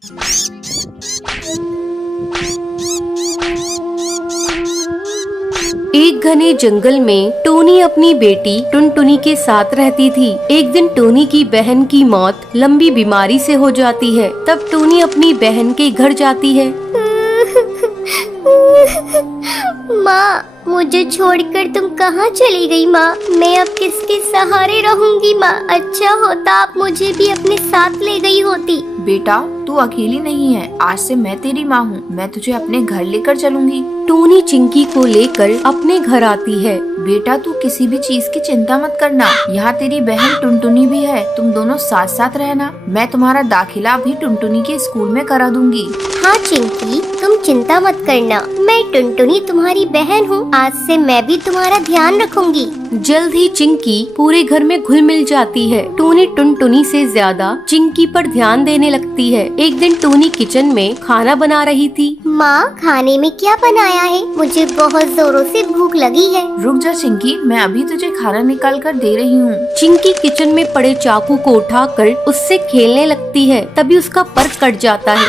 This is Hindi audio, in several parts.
एक घने जंगल में टोनी अपनी बेटी टुनटुनी के साथ रहती थी। एक दिन टोनी की बहन की मौत लंबी बीमारी से हो जाती है। तब टोनी अपनी बहन के घर जाती है। माँ, मुझे छोड़कर तुम कहाँ चली गई माँ? मैं अब किसके सहारे रहूंगी माँ? अच्छा होता आप मुझे भी अपने साथ ले गई होती। बेटा, तू अकेली नहीं है। आज से मैं तेरी माँ हूँ। मैं तुझे अपने घर लेकर चलूंगी। टोनी चिंकी को लेकर अपने घर आती है। बेटा, तू किसी भी चीज की चिंता मत करना। यहाँ तेरी बहन टुनटुनी भी है। तुम दोनों साथ साथ रहना। मैं तुम्हारा दाखिला भी टुनटुनी के स्कूल में करा दूंगी। हाँ चिंकी, तुम चिंता मत करना। मैं टुनटुनी तुम्हारी बहन हूँ। आज से मैं भी तुम्हारा ध्यान रखूंगी। जल्द ही चिंकी पूरे घर में घुल मिल जाती है। टोनी टुनटुनी से ज्यादा चिंकी पर ध्यान देने लगती है। एक दिन टोनी किचन में खाना बना रही थी। माँ, खाने में क्या बनाया है? मुझे बहुत जोरों से भूख लगी है। रुक जा चिंकी, मैं अभी तुझे खाना निकाल कर दे रही हूँ। चिंकी किचन में पड़े चाकू को उठाकर उससे खेलने लगती है। तभी उसका पर कट जाता है।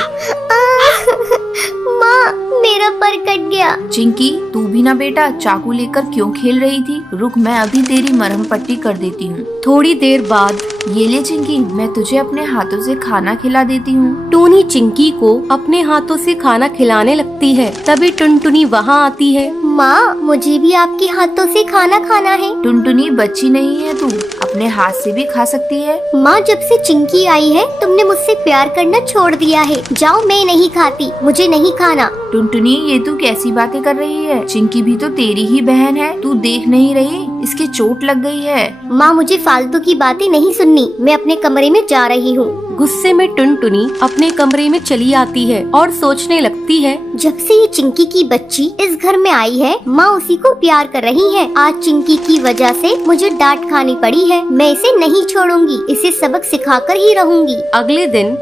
माँ, मेरा पर कट गया। चिंकी, तू भी ना बेटा चाकू लेकर क्यों खेल रही थी? रुक, मैं अभी तेरी मरहम पट्टी कर देती हूँ। थोड़ी देर बाद ये ले चिंकी, मैं तुझे अपने हाथों से खाना खिला देती हूँ। टोनी चिंकी को अपने हाथों से खाना खिलाने लगती है। तभी टुनटुनी वहाँ आती है। माँ, मुझे भी आपके हाथों से खाना खाना है। टुनटुनी, बच्ची नहीं है तू, अपने हाथ से भी खा सकती है। माँ, जब से चिंकी आई है तुमने मुझसे प्यार करना छोड़ दिया है। जाओ, मैं नहीं खाती, मुझे नहीं खाना। टुनटुनी, ये तू कैसी बातें कर रही है? चिंकी भी तो तेरी ही बहन है। तू देख नहीं रही इसके चोट लग गई है। माँ, मुझे फालतू की बातें नहीं सुननी। मैं अपने कमरे में जा रही हूँ। गुस्से में टुनटुनी अपने कमरे में चली आती है और सोचने लगती है, जब से ये चिंकी की बच्ची इस घर में आई है, माँ उसी को प्यार कर रही है। आज चिंकी की वजह से मुझे डांट खानी पड़ी है। मैं इसे नहीं छोड़ूंगी, इसे सबक सिखाकर ही रहूंगी। अगले दिन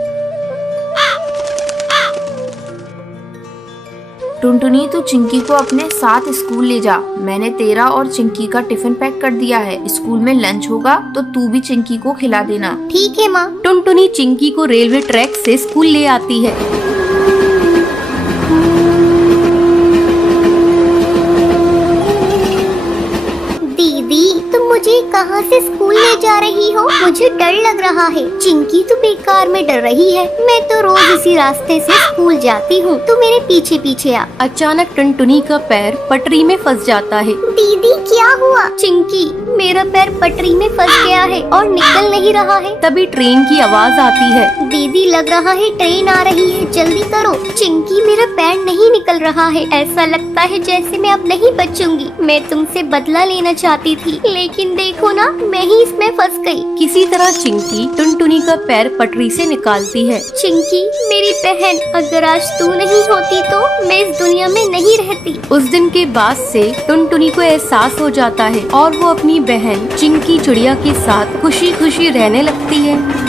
टुनटुनी, तू चिंकी को अपने साथ स्कूल ले जा। मैंने तेरा और चिंकी का टिफिन पैक कर दिया है। स्कूल में लंच होगा तो तू भी चिंकी को खिला देना। ठीक है माँ। टुनटुनी चिंकी को रेलवे ट्रैक से स्कूल ले आती है। दीदी, तुम मुझे कहाँ से स्कूल ले जा रही हो? मुझे डर लग रहा है। चिंकी तो बेकार में डर रही है। मैं तो रोज इसी रास्ते से स्कूल जाती हूँ। तू मेरे पीछे पीछे आ। अचानक टुनटुनी का पैर पटरी में फंस जाता है। दीदी, क्या हुआ? चिंकी, मेरा पैर पटरी में फंस गया है और निकल नहीं रहा है। तभी ट्रेन की आवाज आती है। दीदी, लग रहा है ट्रेन आ रही है, जल्दी करो। चिंकी, मेरा पैर नहीं निकल रहा है। ऐसा लगता है जैसे मैं अब नहीं बचूंगी। मैं तुमसे बदला लेना चाहती थी, लेकिन देखो ना, मैं ही इसमें फंस गई। किसी तरह चिंकी टुनटुनी का पैर पटरी से निकालती है। चिंकी, मेरी बहन, अगर आज तू नहीं होती तो मैं इस दुनिया में नहीं रहती। उस दिन के बाद से टुनटुनी को एहसास हो जाता है और वो अपनी बहन चिंकी चिड़िया के साथ खुशी खुशी रहने लगती है।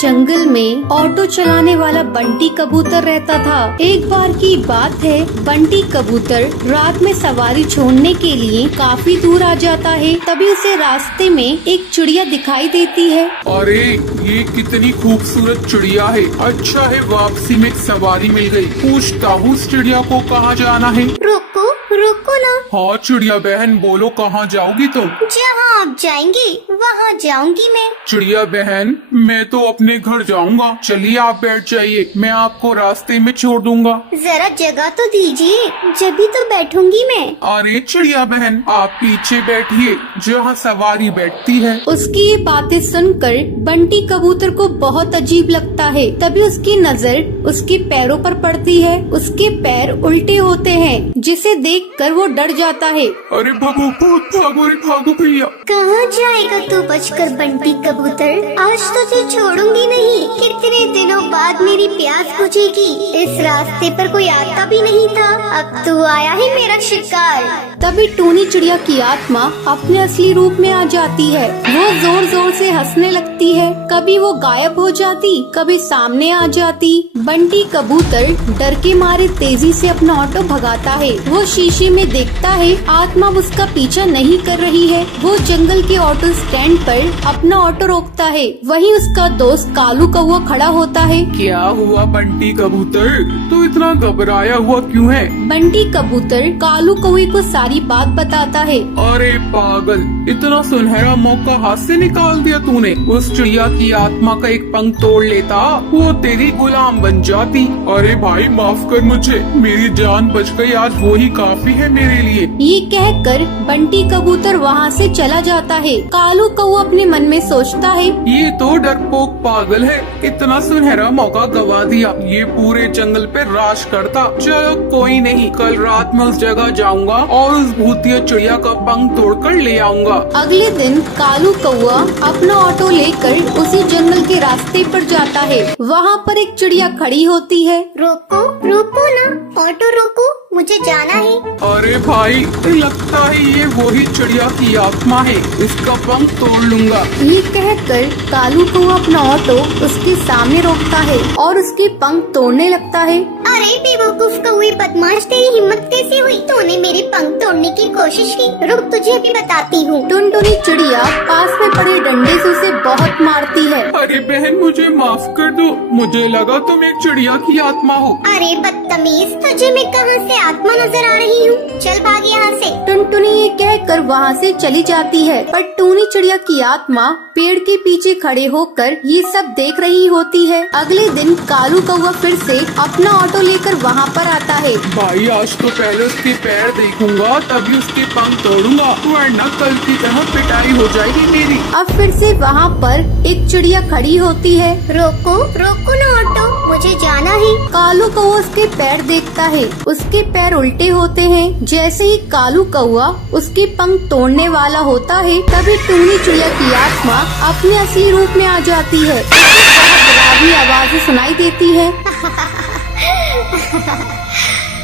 जंगल में ऑटो चलाने वाला बंटी कबूतर रहता था। एक बार की बात है, बंटी कबूतर रात में सवारी छोड़ने के लिए काफी दूर आ जाता है। तभी उसे रास्ते में एक चिड़िया दिखाई देती है। अरे, ये कितनी खूबसूरत चिड़िया है। अच्छा है, वापसी में सवारी मिल गई। पूछता हूँ इस चिड़िया को कहाँ जाना है। रुको रुको ना। हाँ चिड़िया बहन, बोलो कहाँ जाओगी तुम? जहाँ आप जाएंगे वहाँ जाऊंगी मैं। चिड़िया बहन, मैं तो अपने घर जाऊंगा। चलिए आप बैठ जाइए, मैं आपको रास्ते में छोड़ दूंगा। जरा जगह तो दीजिए, जब भी तो बैठूंगी मैं। अरे चिड़िया बहन, आप पीछे बैठिए जहाँ सवारी बैठती है। उसकी ये बातें सुनकर बंटी कबूतर को बहुत अजीब लगता है। तभी उसकी नजर उसके पैरों पर पड़ती है। उसके पैर उल्टे होते हैं, जिसे देखकर वो डर जाता है। अरे भागो भागो रे भागो भैया। कहाँ जाएगा तू बचकर बंटी कबूतर? आज तो तुझे छोड़ूंगी नहीं। कितने दिनों बाद मेरी प्यास बुझेगी। इस रास्ते पर कोई आता भी नहीं था, अब तू आया है मेरा शिकार। तभी टूनी चिड़िया की आत्मा अपने असली रूप में आ जाती है। वो जोर जोर से हंसने लगती है। कभी वो गायब हो जाती, कभी सामने आ जाती। बंटी कबूतर डर के मारे तेजी से अपना ऑटो भगाता है। वो शीशे आईने में देखता है आत्मा उसका पीछा नहीं कर रही है। वो जंगल के ऑटो स्टैंड पर अपना ऑटो रोकता है। वहीं उसका दोस्त कालू कौवा खड़ा होता है। क्या हुआ बंटी कबूतर, तू इतना घबराया हुआ क्यों है? बंटी कबूतर कालू कौवे को सारी बात बताता है। अरे पागल, इतना सुनहरा मौका हाथ से निकाल दिया तूने। उस चिड़िया की आत्मा का एक पंख तोड़ लेता, वो तेरी गुलाम बन जाती। अरे भाई माफ कर मुझे, मेरी जान बच गई, आज वो ही काफी है मेरे लिए। ये कहकर बंटी कबूतर वहाँ से चला जाता है। कालू कौवा अपने मन में सोचता है, ये तो डरपोक पागल है, इतना सुनहरा मौका गवा दिया। ये पूरे जंगल पे राज करता। चलो कोई नहीं, कल रात में उस जगह जाऊंगा और उस भूतिया चिड़िया का पंख तोड़कर ले आऊंगा। अगले दिन कालू कौवा अपना ऑटो लेकर उसी जंगल के रास्ते पर जाता है। वहाँ पर एक चिड़िया खड़ी होती है। रोको रोको ना, ऑटो रोको, मुझे जाना है। अरे भाई, लगता है ये वही चिड़िया की आत्मा है, इसका पंख तोड़ लूंगा। ये कहकर कालू कौवा अपना ऑटो उसके सामने रोकता है और उसके पंख तोड़ने लगता है। अरे बेवकूफ कौवे बदमाश, तेरी हिम्मत कैसे हुई? तूने मेरे पंख तोड़ने की कोशिश की। रुक, तुझे अभी बताती हूँ। टुनटुनी चिड़िया पास में पड़े डंडे से उसे बहुत मारती है। अरे बहन, मुझे माफ कर दो, मुझे लगा तुम एक चिड़िया की आत्मा हो। अरे बदतमीज, तुझे मैं कहाँ से आत्मा नजर आ रही हूँ? चल भाग यहाँ से। टुनटुनी ये कहकर वहाँ से चली जाती है, पर टूनी चिड़िया की आत्मा पेड़ के पीछे खड़े होकर ये सब देख रही होती है। अगले दिन कालू कौवा फिर से अपना ऑटो लेकर वहाँ पर आता है। भाई आज तो पहले उसके पैर देखूंगा, तभी उसके पंख तोड़ूंगा, वरना कल की तरह पिटाई हो जाएगी मेरी। अब फिर से वहाँ पर एक चिड़िया खड़ी होती है। रोको रोको ना ऑटो, मुझे जाना है। कालू कौवा उसके पैर देखता है, उसके पैर उल्टे होते हैं। जैसे ही कालू कौवा उसके पंख तोड़ने वाला होता है, तभी टूनी चिड़िया की आत्मा अपने असली रूप में आ जाती है। बहुत डरावनी आवाज़ें सुनाई देती है।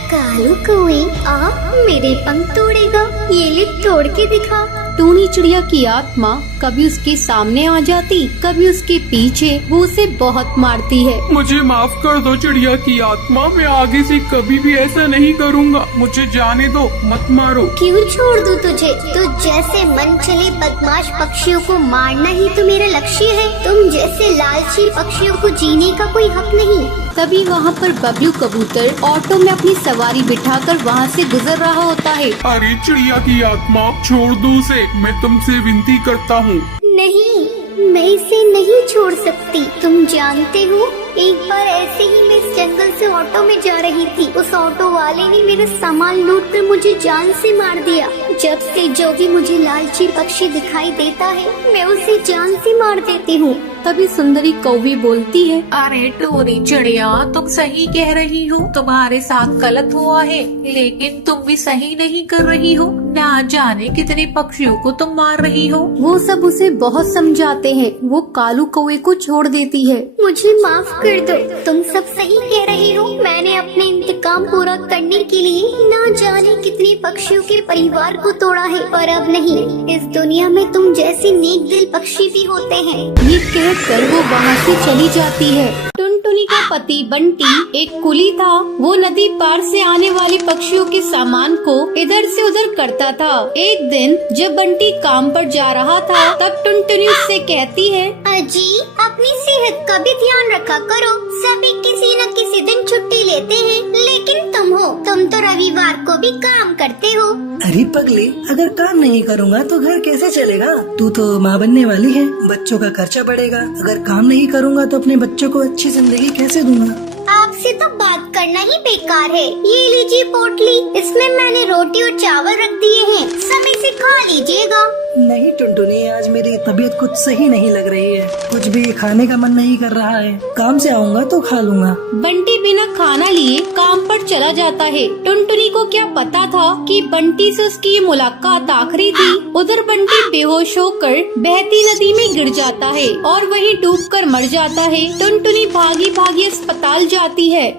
कालू कौवे, आ मेरे पंख तोड़ेगा? ये ले तोड़ के दिखा। टूनी चिड़िया की आत्मा कभी उसके सामने आ जाती, कभी उसके पीछे। वो उसे बहुत मारती है। मुझे माफ कर दो चिड़िया की आत्मा, मैं आगे से कभी भी ऐसा नहीं करूँगा। मुझे जाने दो, मत मारो। क्यों छोड़ दूं तुझे? तू जैसे मन चले बदमाश पक्षियों को मारना ही तो मेरा लक्ष्य है। तुम जैसे लालची पक्षियों को जीने का कोई हक नहीं। तभी वहाँ पर बबलू कबूतर ऑटो में अपनी सवारी बिठाकर वहाँ से गुजर रहा होता है। अरे चिड़िया की आत्मा, छोड़ दो उसे, मैं तुमसे विनती करता हूँ। नहीं, मैं इसे नहीं छोड़ सकती। तुम जानते हो, एक बार ऐसे ही मैं इस जंगल से ऑटो में जा रही थी। उस ऑटो वाले ने मेरा सामान लूट कर मुझे जान से मार दिया। जब से जो भी मुझे लालची पक्षी दिखाई देता है, मैं उसे जान से मार देती हूँ। तभी सुंदरी कौवी बोलती है, अरे टोरी चिड़िया, तुम सही कह रही हो, तुम्हारे साथ गलत हुआ है, लेकिन तुम भी सही नहीं कर रही हो। ना जाने कितने पक्षियों को तुम मार रही हो। वो सब उसे बहुत समझाते हैं। वो कालू कौवे को छोड़ देती है। मुझे माफ कर दो, तुम सब सही कह रही हो। मैंने अपने इंतकाम पूरा करने के लिए ना जाने कितने पक्षियों के परिवार को तोड़ा है, पर अब नहीं। इस दुनिया में तुम जैसे नेक दिल पक्षी भी होते हैं। ये कहकर वो वहाँ से चली जाती है। टुनटुनी का पति बंटी एक कुली था। वो नदी पार से आने वाले पक्षियों के सामान को इधर से उधर करता था। एक दिन जब बंटी काम पर जा रहा था, तब टुनटुनी उससे कहती है, अजी, अपनी सेहत का भी ध्यान रखा करो। सभी किसी न किसी दिन छुट्टी लेते हैं, लेकिन तुम तो रविवार को भी काम करते हो। अरे पगली, अगर काम नहीं करूँगा तो घर कैसे चलेगा? तू तो माँ बनने वाली है, बच्चों का खर्चा बढ़ेगा। अगर काम नहीं करूँगा तो अपने बच्चों को अच्छी जिंदगी कैसे दूंगा? आपसे तो बात करना ही बेकार है। ये लीजिए पोटली, इसमें मैंने रोटी और चावल रख दिए हैं, समय से खा लीजिएगा। नहीं टुनटुनी, आज मेरी तबीयत कुछ सही नहीं लग रही है, कुछ भी खाने का मन नहीं कर रहा है। काम से आऊँगा तो खा लूँगा। बंटी बिना खाना लिए काम पर चला जाता है। टुनटुनी को क्या पता था कि बंटी से उसकी ये मुलाकात आखिरी थी। उधर बंटी बेहोश होकर बहती नदी में गिर जाता है और वहीं डूबकर मर जाता है। टुनटुनी भागी भागी अस्पताल जाती है।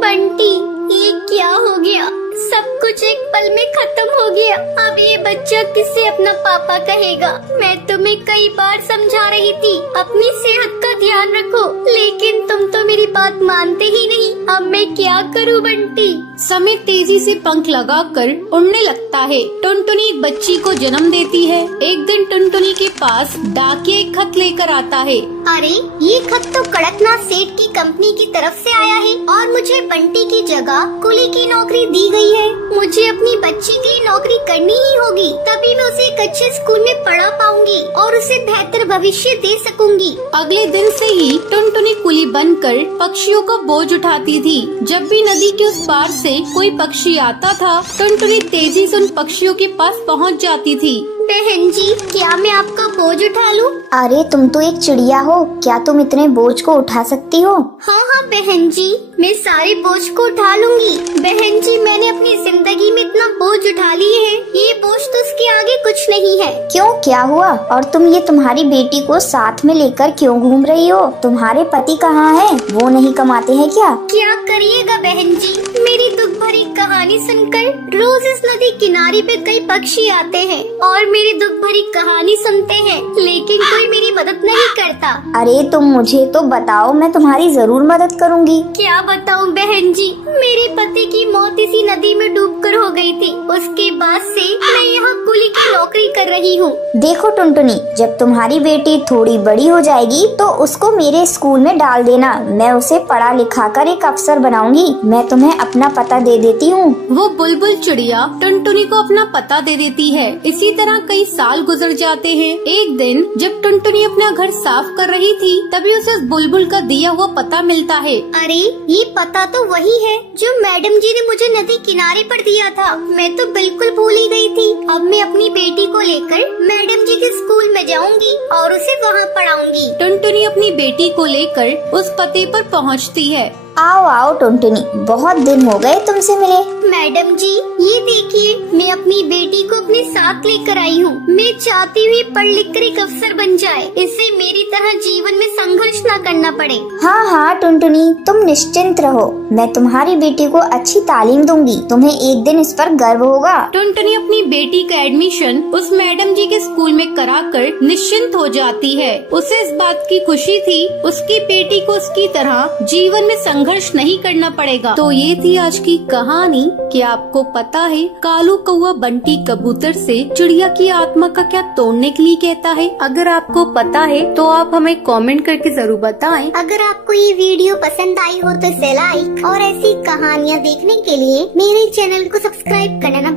बंटी, ये क्या हो गया? सब कुछ एक पल में खत्म हो गया। अब ये बच्चा किससे अपना पापा कहेगा? मैं तुम्हें कई बार समझा रही थी अपनी सेहत का ध्यान रखो, लेकिन तुम तो मेरी बात मानते ही नहीं। अब मैं क्या करूं बंटी? समय तेजी से पंख लगाकर उड़ने लगता है। टुनटुनी एक बच्ची को जन्म देती है। एक दिन टुनटुनी के पास डाकिया एक खत लेकर आता है। अरे ये खत तो कड़कनाथ सेठ की कंपनी की तरफ से आया है और मुझे बंटी की जगह कुली की नौकरी दी गई है। मुझे अपनी बच्ची की नौकरी करनी ही होगी, तभी मैं उसे एक अच्छे स्कूल में पढ़ा पाऊंगी और उसे बेहतर भविष्य दे सकूंगी। अगले दिन से ही टुनटुनी कुली बनकर पक्षियों का बोझ उठाती थी। जब भी नदी के उस पार से कोई पक्षी आता था, टुनटुनी तेजी से उन पक्षियों के पास पहुंच जाती थी। बहन जी, क्या मैं आपका बोझ उठा लूं? अरे तुम तो एक चिड़िया हो, क्या तुम इतने बोझ को उठा सकती हो? हाँ हाँ बहन जी, मैं सारे बोझ को उठा लूंगी। बहन जी, मैंने अपनी जिंदगी में इतना बोझ उठा लिए है, ये बोझ तो उसके आगे कुछ नहीं है। क्यों, क्या हुआ? और तुम ये तुम्हारी बेटी को साथ में लेकर क्यों घूम रही हो? तुम्हारे पति कहाँ हैं? वो नहीं कमाते हैं क्या? क्या करिएगा बहन जी, मेरी दुख भरी कहानी सुनकर रोज इस नदी किनारे पे कई पक्षी आते हैं और मेरी दुख भरी कहानी सुनते हैं, लेकिन कोई मेरी मदद नहीं करता। अरे तुम मुझे तो बताओ, मैं तुम्हारी जरूर मदद करूंगी। क्या बताऊं बहन जी, मेरे पति की मौत इसी नदी में डूबकर हो गई थी। उसके बाद से मैं यहाँ कुली की नौकरी कर रही हूँ। देखो टुनटुनी, जब तुम्हारी बेटी थोड़ी बड़ी हो जाएगी तो उसको मेरे स्कूल में डाल देना। मैं उसे पढ़ा लिखा कर एक अफसर बनाऊंगी। मैं तुम्हें अपना पता दे देती हूँ। वो बुलबुल चिड़िया टुनटुनी को अपना पता दे देती है। इसी तरह कई साल गुजर जाते हैं। एक दिन जब टुनटुनी अपना घर साफ कर रही थी, तभी उसे उस बुलबुल का दिया हुआ पता मिलता है। अरे ये पता तो वही है जो मैडम जी ने मुझे नदी किनारे पर दिया था। मैं तो बिल्कुल भूल ही गई थी। अब मैं अपनी बेटी को लेकर मैडम जी के स्कूल में जाऊंगी और उसे वहाँ पढ़ाऊंगी। टुनटुनी अपनी बेटी को लेकर उस पते पर पहुँचती है। आओ आओ टुनटुनी, बहुत दिन हो गए तुमसे मिले। मैडम जी, ये देखिए, मैं अपनी बेटी को अपने साथ लेकर आई हूँ। मैं चाहती हुई पढ़ लिख कर एक अफसर बन जाए, इससे मेरी तरह जीवन में संघर्ष न करना पड़े। हाँ हाँ टुनटुनी, तुम निश्चिंत रहो, मैं तुम्हारी बेटी को अच्छी तालीम दूंगी। तुम्हें एक दिन इस पर गर्व होगा। टुनटुनी अपनी बेटी का एडमिशन उस मैडम जी के स्कूल में कराकर निश्चिंत हो जाती है। उसे इस बात की खुशी थी, उसकी बेटी को उसकी तरह जीवन में संघर्ष नहीं करना पड़ेगा। तो ये थी आज की कहानी। क्या आपको पता है कालू कौवा बंटी कबूतर से चिड़िया की आत्मा का क्या तोड़ने के लिए कहता है? अगर आपको पता है तो आप हमें कमेंट करके जरूर बताएं। अगर आपको ये वीडियो पसंद आई हो तो इसे लाइक और ऐसी कहानियाँ देखने के लिए मेरे चैनल को सब्सक्राइब करना ना